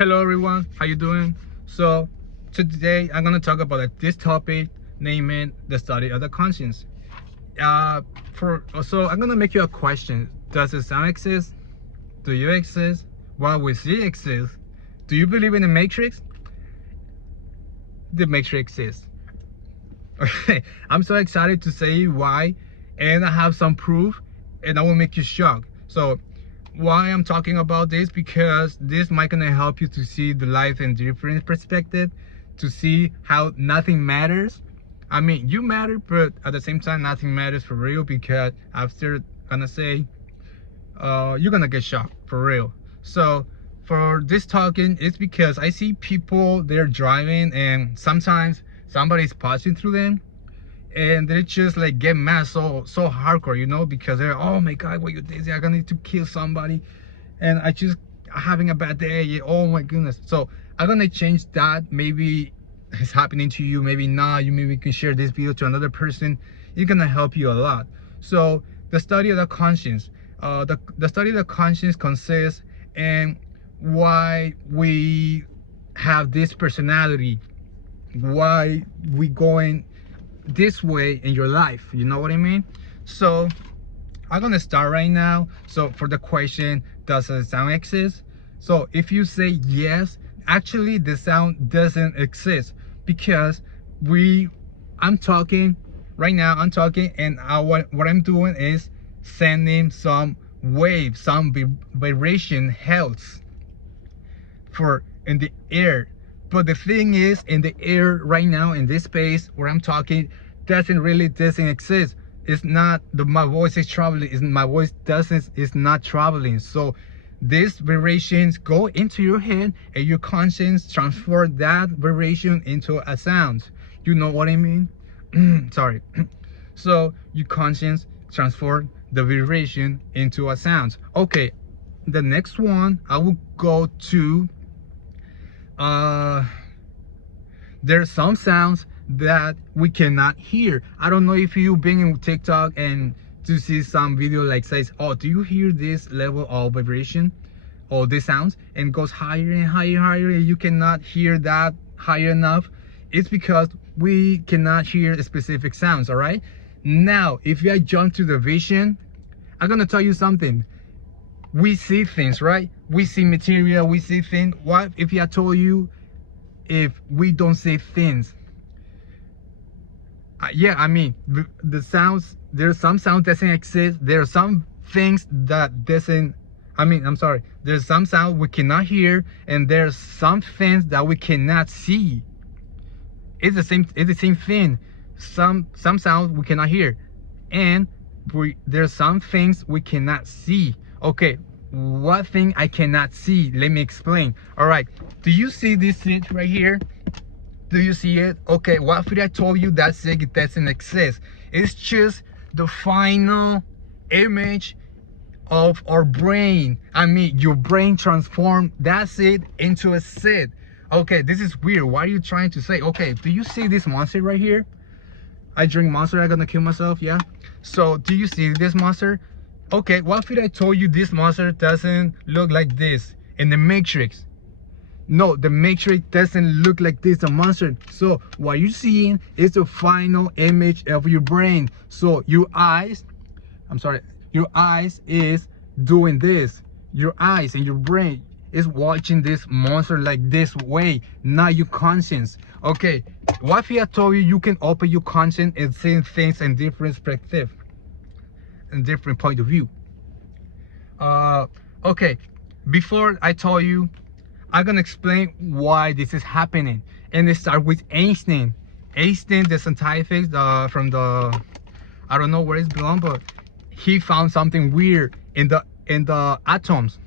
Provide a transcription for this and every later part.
Hello everyone, how you doing? So today I'm gonna talk about this topic, naming the study of the conscience. So I'm gonna make you a question. Does the sound exist? Do you exist? What we see exists. Do you believe in the Matrix? The Matrix exists. Okay, I'm so excited to say why, and I have some proof, and I will make you shocked. So why I'm talking about this, because this might gonna help you to see the life in different perspective, to see how nothing matters. I mean, you matter, but at the same time nothing matters for real, because after gonna say you're gonna get shocked for real. So for this talking, it's because I see people, they're driving and sometimes somebody's passing through them, and they just like get mad so hardcore, because they're, oh my god, what you did, I'm gonna need to kill somebody, and I just having a bad day. Oh my goodness. So I'm gonna change that. Maybe it's happening to you, maybe not. You maybe can share this video to another person. It's gonna help you a lot. So the study of the conscience, the study of the conscience consists in why we have this personality, why we going this way in your life, you know what I mean? So I'm gonna start right now. So for the question, does the sound exist? So if you say yes, actually the sound doesn't exist, because I'm talking right now, and what I'm doing is sending some waves, some vibration helps for in the air. But the thing is, in the air right now, in this space where I'm talking, doesn't exist. It's not my voice is traveling. My voice is not traveling. So these vibrations go into your head, and your conscience transfer that vibration into a sound. You know what I mean? Sorry. So your conscience transfer the vibration into a sound. Okay, the next one I will go to. There's some sounds that we cannot hear. I don't know if you've been in TikTok and to see some video like says, oh, do you hear this level of vibration or this sounds, and goes higher and higher and higher, and you cannot hear that higher enough. It's because we cannot hear specific sounds. All right, now if I jump to the vision, I'm gonna tell you something. We see things, right? We see material, we see things. What if I told you, if we don't see things? Yeah, I mean, the sounds, there's some sound doesn't exist. There are some things that doesn't, I'm sorry, there's some sound we cannot hear, and there's some things that we cannot see. It's the same thing. Some sounds we cannot hear, and there's some things we cannot see. Okay, what thing I cannot see? Let me explain. All right, do you see this seat right here? Do you see it? Okay, what if I told you that seat doesn't exist? It's just the final image of our brain. I mean, your brain transformed that seat into a seat. Okay, this is weird. What are you trying to say? Okay, do you see this monster right here? I drink monster, I'm gonna kill myself, yeah? So do you see this monster? Okay, what if I told you this monster doesn't look like this in the Matrix? No, the Matrix doesn't look like this, a monster. So what you're seeing is the final image of your brain. So your eyes is doing this. Your eyes and your brain is watching this monster like this way, not your conscience. Okay, what if I told you can open your conscience and see things in different perspective, in different point of view? Okay, before I tell you, I'm gonna explain why this is happening, and it starts with Einstein. Einstein, the scientific from the, I don't know where it's belong, but he found something weird in the atoms.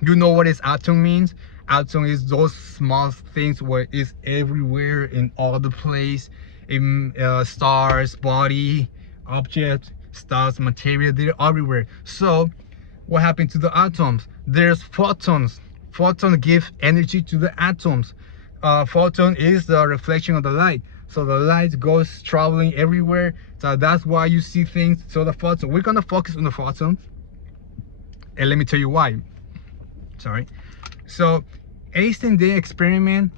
You know what this atom means? Atom is those small things where it's everywhere, in all the place, in stars, body, objects, stars, material, they're everywhere. So what happened to the atoms? There's photons. Photons give energy to the atoms. Photon is the reflection of the light, so the light goes traveling everywhere. So that's why you see things. So the photon, we're gonna focus on the photons, and let me tell you why. Sorry. So Einstein did experiment.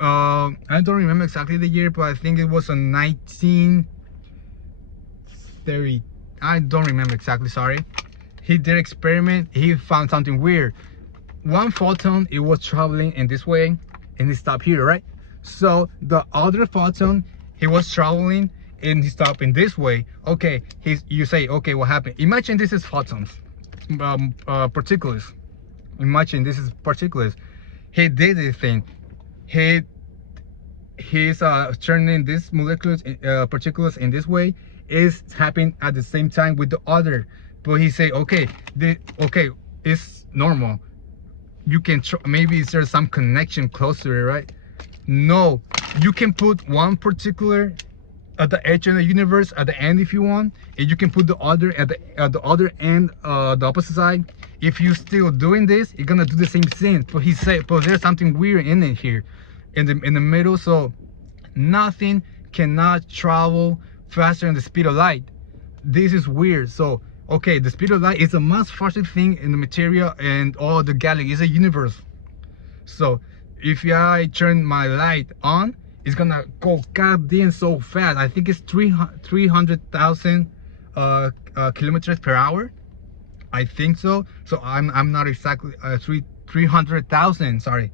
I don't remember exactly the year, but I think it was on 1930. I don't remember exactly, sorry. He did experiment. He found something weird. One photon, it was traveling in this way, and it stopped here, right? So the other photon, he was traveling and he stopped in this way. Okay, you say, okay, what happened? Imagine this is photons, particles. Imagine this is particles. He did this thing. He's turning these molecules, particles in this way, is happening at the same time with the other. But he say, okay, okay, it's normal. You can maybe there's some connection closer, right? No, you can put one particular at the edge of the universe at the end if you want, and you can put the other at the other end, the opposite side. If you still doing this, you're gonna do the same thing. But he said, but there's something weird in it here, in the middle. So nothing cannot travel faster than the speed of light. This is weird. So okay, the speed of light is the most fastest thing in the material and all the galaxy. It's a universe. So if I turn my light on, it's gonna go goddamn so fast. I think it's 300,000 kilometers per hour. I think so. So I'm not exactly 300,000. Sorry.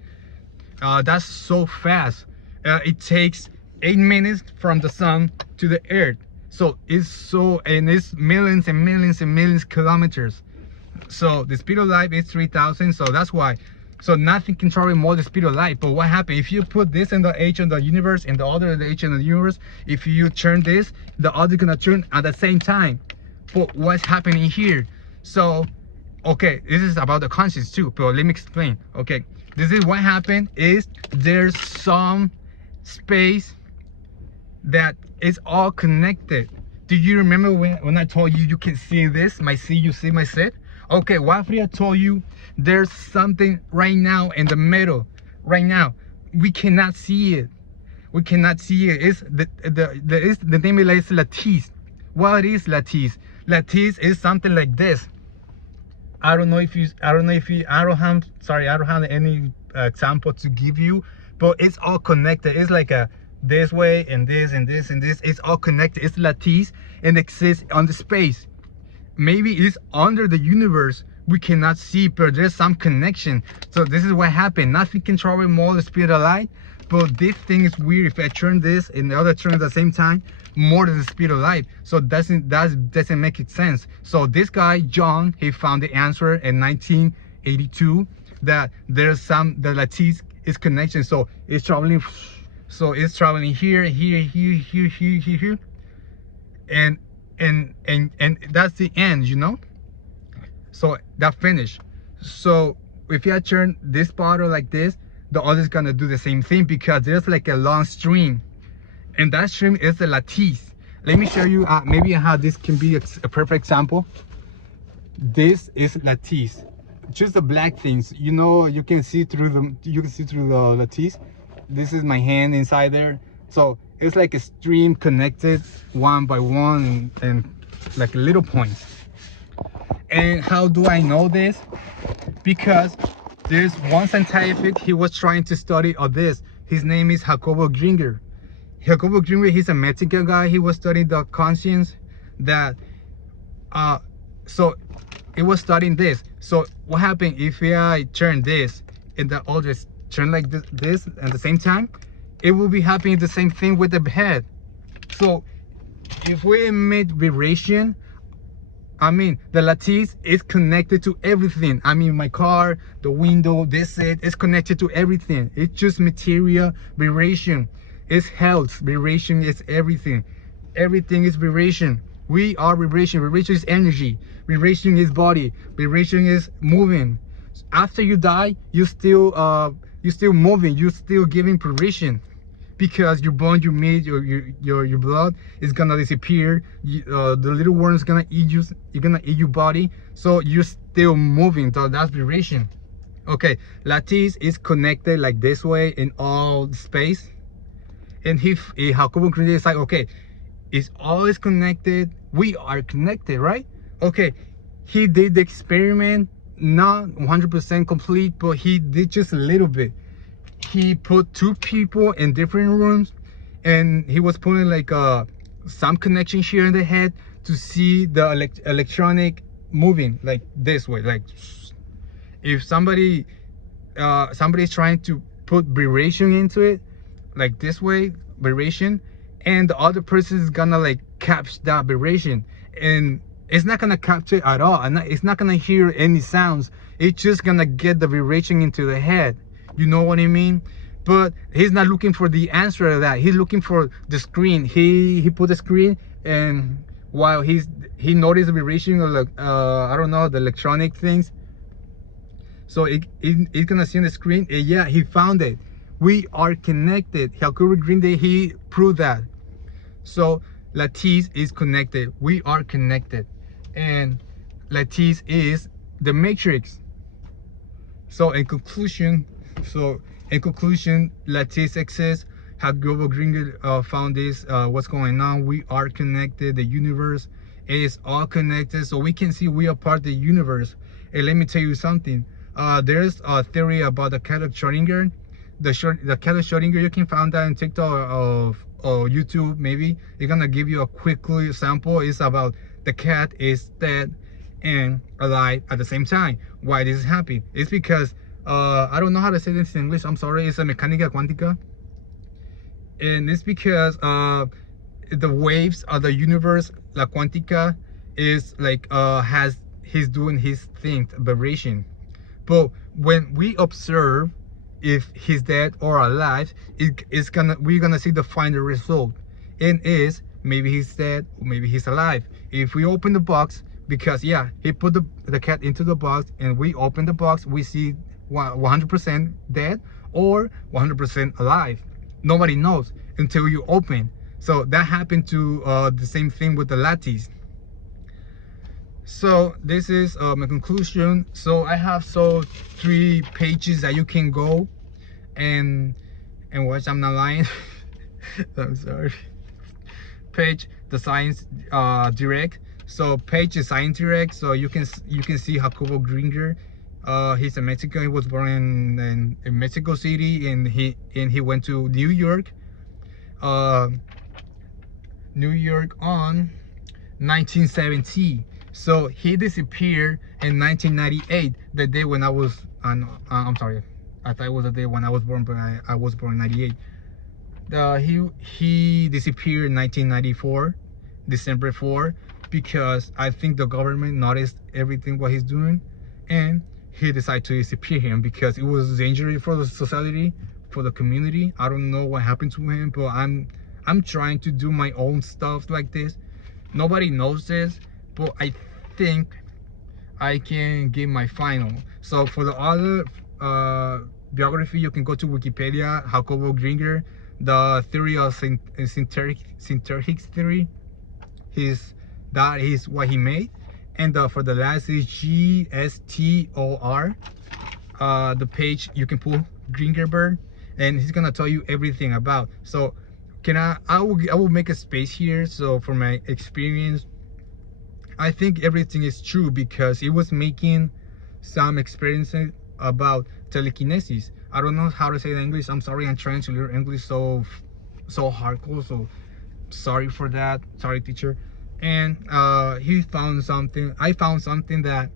That's so fast. It takes 8 minutes from the sun to the earth. So it's millions and millions and millions kilometers. So the speed of light is 3,000. So that's why. So nothing can travel more the speed of light. But what happens if you put this in the edge of the universe and the other in the edge of the universe? If you turn this, the other gonna turn at the same time. But what's happening here? So, okay, this is about the consciousness too. But let me explain. Okay, this is what happened. Is there's some space that is all connected. Do you remember when I told you can see this? You see my set? Okay, what if I told you there's something right now in the middle? Right now, we cannot see it. We cannot see it. It's the name is lattice. What is lattice? Lattice is something like this. I don't have any example to give you, but it's all connected. It's like this way and this and this and this. It's all connected. It's lattice and exists on the space. Maybe it's under the universe. We cannot see, but there's some connection. So this is what happened. Nothing can travel more the speed of light, but this thing is weird. If I turn this and the other turn at the same time, more than the speed of light. So that doesn't make it sense. So this guy John, he found the answer in 1982 that there's the lattice is connection. So it's traveling. So it's traveling here, and that's the end, you know. So that finish. So if you turn this bottle like this, the other is gonna do the same thing because there's like a long stream, and that stream is the lattice. Let me show you maybe how this can be a perfect example. This is lattice, just the black things, you know. You can see through the lattice. This is my hand inside there. So it's like a stream connected one by one and like little points. And how do I know this? Because there's one scientific, he was trying to study all this. His name is Jacobo Gringer. Jacobo Gringer, he's a Mexican guy. He was studying the conscience that so it was studying this. So what happened if I turn this and the other turn like this at the same time? It will be happening the same thing with the head. So if we emit vibration, I mean, the lattice is connected to everything. I mean, my car, the window, this is connected to everything. It's just material vibration. It's health. Vibration is everything. Everything is vibration. We are vibration. Vibration is energy. Vibration is body. Vibration is moving. After you die, you're still moving. You're still giving vibration. Because your bone, your meat, your blood is gonna disappear. The little worm is gonna eat you. You're gonna eat your body. So you're still moving. So that's vibration. Okay, lattice is connected like this way in all space. And if Jacobo Gringer is like, okay, it's always connected. We are connected, right? Okay, he did the experiment not 100% complete, but he did just a little bit. He put two people in different rooms, and he was putting like some connection here in the head to see the electronic moving like this way. Like if somebody's trying to put vibration into it, like this way, vibration, and the other person is gonna like capture that vibration, and it's not gonna capture it at all, and it's not gonna hear any sounds. It's just gonna get the vibration into the head. You know what I mean? But he's not looking for the answer to that. He's looking for the screen. He put the screen, and while he noticed the vibration of like I don't know, the electronic things. So it's gonna see on the screen. And yeah, he found it. We are connected. Jacobo Green Day, he proved that. So Lattice is connected. We are connected, and Lattice is the matrix. So in conclusion, Lattice exists. Jacobo Green Day found this. What's going on? We are connected. The universe is all connected, so we can see we are part of the universe. And let me tell you something. There's a theory about the cat of Schrodinger. The cat of Schrodinger, you can find that in TikTok or YouTube. Maybe it's gonna give you a quick sample. It's about the cat is dead and alive at the same time. Why this is happening? It's because I don't know how to say this in English. I'm sorry. It's a mecánica cuántica, and it's because the waves of the universe, la cuántica, is like he's doing his thing, vibration. But when we observe if he's dead or alive, we're gonna see the final result. And is maybe he's dead or maybe he's alive. If we open the box, because yeah, he put the cat into the box, and we open the box, we see 100% dead or 100% alive. Nobody knows until you open. So that happened to the same thing with the lattice. So this is my conclusion. So I have 3 pages that you can go and watch. I'm not lying. I'm sorry. Page the Science Direct. So page is Science Direct. So you can see Jacobo Green Day. He's a Mexican. He was born in Mexico City, and he went to New York. New York on 1970. So he disappeared in 1998, the day when I was I'm sorry, I thought it was the day when I was born, but I was born in 98. He disappeared in 1994, December 4, because I think the government noticed everything what he's doing, and he decided to disappear him because it was dangerous for the society, for the community. I don't know what happened to him, but I'm trying to do my own stuff like this. Nobody knows this, but I think I can give my final. So for the other biography, you can go to Wikipedia, Jacobo Green Day, the theory of synthetic theory. That is what he made. And for the last is GSTOR. The page you can put Gringerberg, and he's gonna tell you everything about. So I will make a space here. So for my experience, I think everything is true because he was making some experiences about telekinesis. I don't know how to say it in English. I'm sorry, I'm trying to learn English so hardcore. So sorry for that. Sorry, teacher. And he found something. I found something that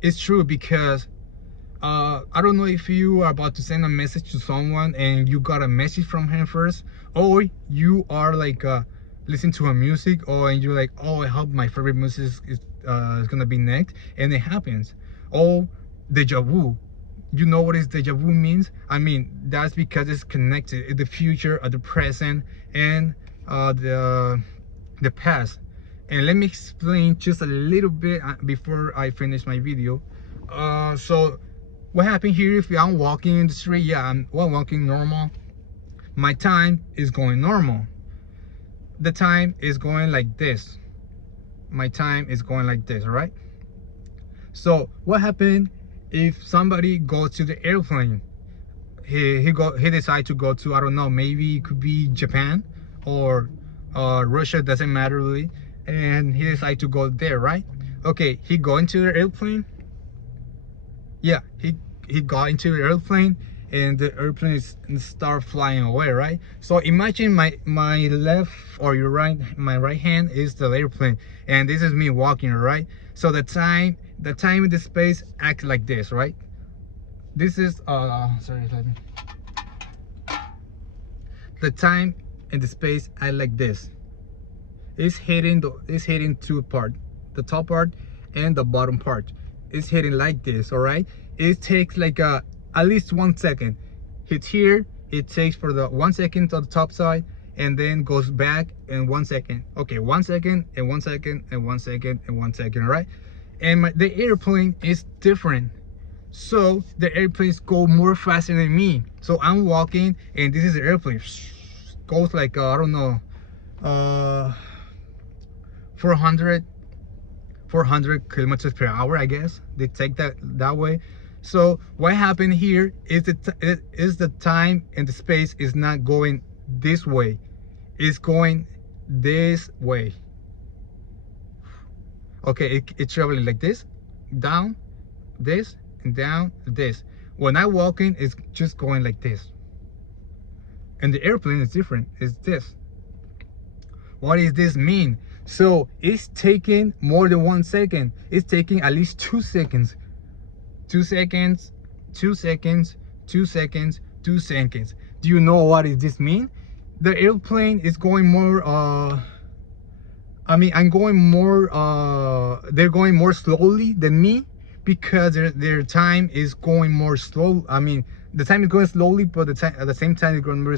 is true because I don't know if you are about to send a message to someone and you got a message from him first, or you are like listen to a music, or and you're like, oh, I hope my favorite music is gonna be next, and it happens. Oh, deja vu. You know what is deja vu means? I mean, that's because it's connected in the future, the present, and the past. And let me explain just a little bit before I finish my video. So what happened here, if I'm walking in the street, yeah, I'm walking normal, my time is going normal. The time is going like this. My time is going like this, all right? So what happened if somebody goes to the airplane? He decided to go to, I don't know, maybe it could be Japan or Russia, doesn't matter really, and he decided to go there, right? Okay, he go into the airplane, Yeah, he got into the airplane, and the airplane start flying away, right? So imagine my left or your right, my right hand is the airplane, and this is me walking, right? So the time and the space act like this, right? This is sorry, let me, the time and the space act like this. It's hitting two part, the top part and the bottom part. It's hitting like this, all right? It takes like at least 1 second. Hits here, it takes for the 1 second to the top side, and then goes back in 1 second. Okay, 1 second and 1 second and 1 second and 1 second, right? And the airplane is different. So the airplanes go more faster than me. So I'm walking, and this is the airplane. Goes like I don't know, 400 kilometers per hour, I guess. They take that way. So what happened here is the time and the space is not going this way. It's going this way. Okay, it's traveling like this, down, this, and down, this. When I walking, it's just going like this. And the airplane is different. It's this. What does this mean? So it's taking more than 1 second. It's taking at least 2 seconds. 2 seconds, 2 seconds, 2 seconds, 2 seconds. Do you know what does this mean? The airplane is going more I'm going more they're going more slowly than me, because their time is going more slow. I mean, the time is going slowly, but at the same time it's going more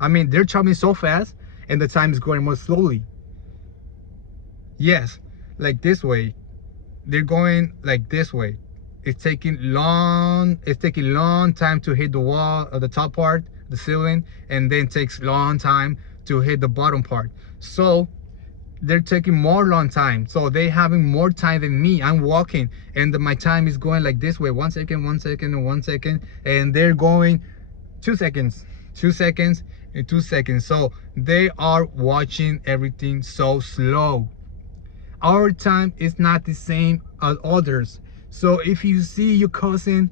they're traveling so fast, and the time is going more slowly. Yes, like this way. They're going like this way. It's taking long time to hit the wall or the top part, the ceiling, and then takes long time to hit the bottom part. So they're taking more long time. So they having more time than me. I'm walking, and my time is going like this way. 1 second, 1 second, and 1 second, and they're going 2 seconds, 2 seconds, and 2 seconds. So they are watching everything so slow. Our time is not the same as others. So if you see your cousin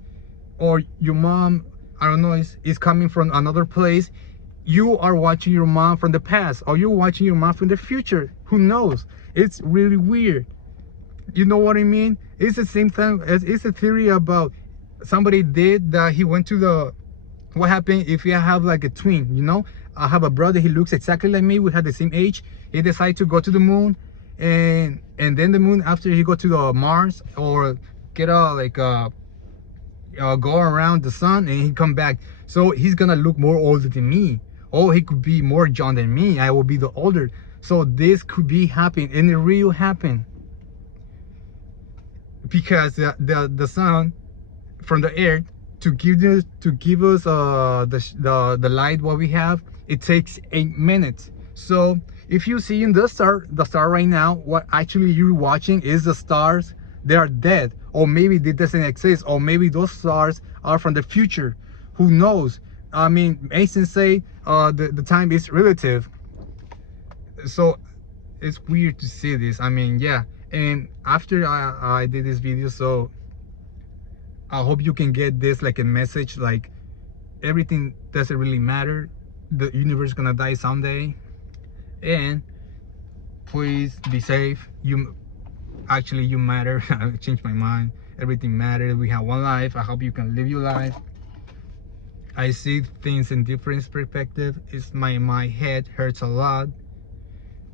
or your mom, I don't know, is coming from another place, you are watching your mom from the past, or you're watching your mom from the future. Who knows? It's really weird. You know what I mean? It's the same thing. It's a theory about somebody did that. He went to the, what happened if you have like a twin, you know? I have a brother, he looks exactly like me, we had the same age. He decided to go to the moon, and then the moon, after he go to the Mars, or get go around the sun, and he come back. So he's gonna look more older than me. Oh, he could be more young than me. I will be the older. So this could be happening, and it really happen, because the sun from the earth to give us the light what we have, it takes 8 minutes. So if you see in the star right now, what actually you're watching is the stars. They are dead, or maybe they doesn't exist, or maybe those stars are from the future. Who knows? I mean, Masons say the time is relative. So it's weird to see this. I mean, yeah. And after I did this video, so I hope you can get this like a message, like everything doesn't really matter. The universe is gonna die someday, and please be safe. You matter. I changed my mind. Everything matters. We have one life. I hope you can live your life. I see things in different perspective. It's my head hurts a lot,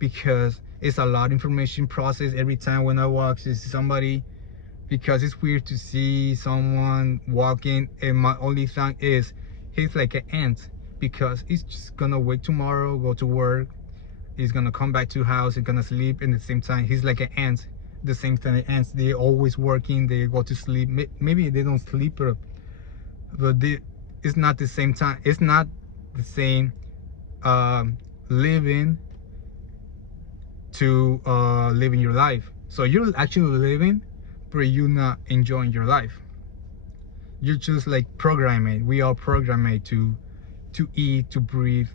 because it's a lot of information process every time when I walk to somebody, because it's weird to see someone walking, and my only thing is he's like an ant, because he's just gonna wake tomorrow, go to work, he's gonna come back to house, he's gonna sleep, and at the same time he's like an ant. The same thing, ants, they're always working, they go to sleep. Maybe they don't sleep, but it's not the same time. It's not the same living to living your life. So you're actually living, but you're not enjoying your life. You're just like programmed. We are programmed to eat, to breathe,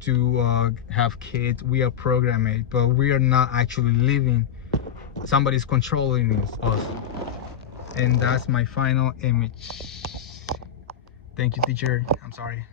to have kids. We are programmed, but we are not actually living. Somebody's controlling us. And that's my final image. Thank you, teacher. I'm sorry.